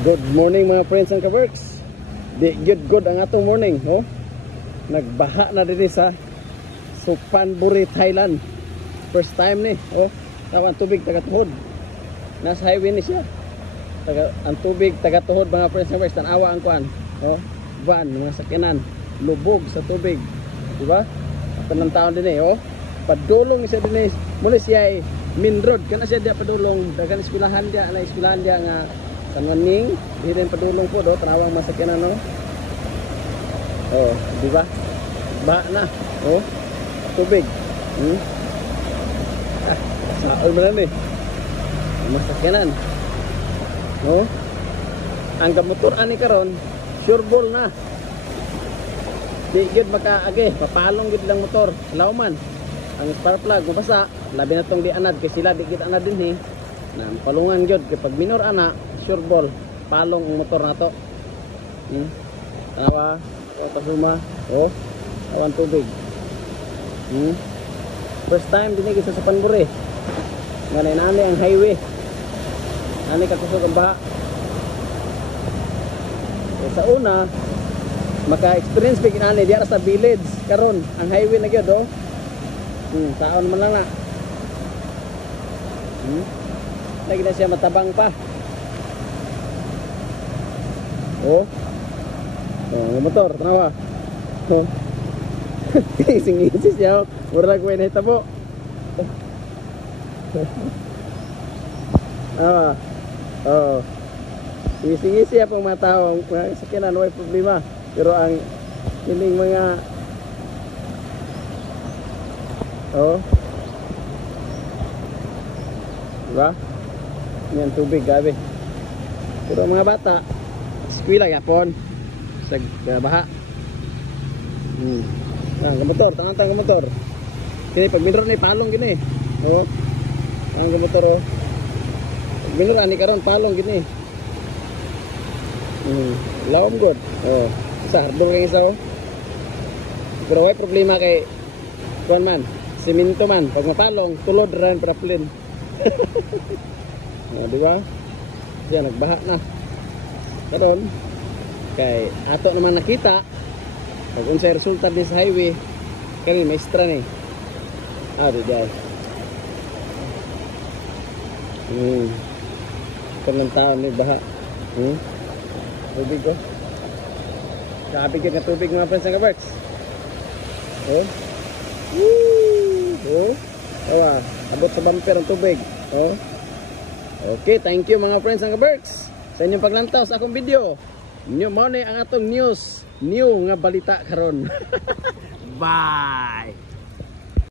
Good morning mga friends and kaworks. Di good ang atong morning, oh. Nagbaha na din sa Suphanburi, Thailand. First time ni, oh. Tawa ang tubig taga-tuhod. Nasa highway ni siya. Ang tubig taga-tuhod mga friends and kaworks. Tanawa ang kuan, oh. Van, mga sakyanan, lubog sa tubig. Di ba? Tanang taon din oh. Padulong siya din muli siya main road. Kana siya dia padulong. Dagan eskwelahan dia, na eskwelahan dia nga Kanwaning, di rin padulong po do, tanawang masakyanan no. Oh, di ba? Baha na. Oh. Tubig. Saol mo na ni. Masakyanan. No? Ang gamotor ani karon, sure ball na. Di gyud makaagi, papalong gyud lang motor. Law man. Ang spark plug mabasa, labi na tong di anad kay sila di gyud anad dinhi. Na palungan gyud kay pag minor ana sure ball, palong ang motor na to. Tanawa, kasuma, oh, awan tubig. First time dinig sa Suphanburi. Nga na ang highway. Ani kakusog ang baha. Sa una, maka-experience bigin ani diara sa village karon ang highway na gyud oh. Taon man lang na. Lagi na siya matabang pa. Oh. Oh, ang motor, tanawa. Oh. Ising-isis siya. Murag way na hitabo. Ah. Oh. Ising-isis siya pang mga tao, mga sakyanan way problema. Pero ang kining mga oh. Diba? Yan tubig gabi. Puro mga bata eskwela yapon sa baha. Ang motor, tangang motor. Kini pag minor ni palong gini. Oh. Ang motor oh. Pag minor ani karon palong gini. Lawom god. Oh. Sa harbor kay isa oh. Pero way problema kay kuan man, semento man pag mapalong tulod ran para plane. Oh, di ba? Yan nagbaha na. Karon kay ato naman nakita pag unsay resulta din sa highway kani maestra ni. Di dai. Kanang taon ni baha. Tubig ko. Grabe gyud nga tubig mga friends and kaworks. Oh. Oh. Oh, abot sa bumper ang tubig. Oh. Okay, thank you mga friends and kaworks sa inyong paglantaw sa akong video. New morning ang atong news, new nga balita karon. Bye.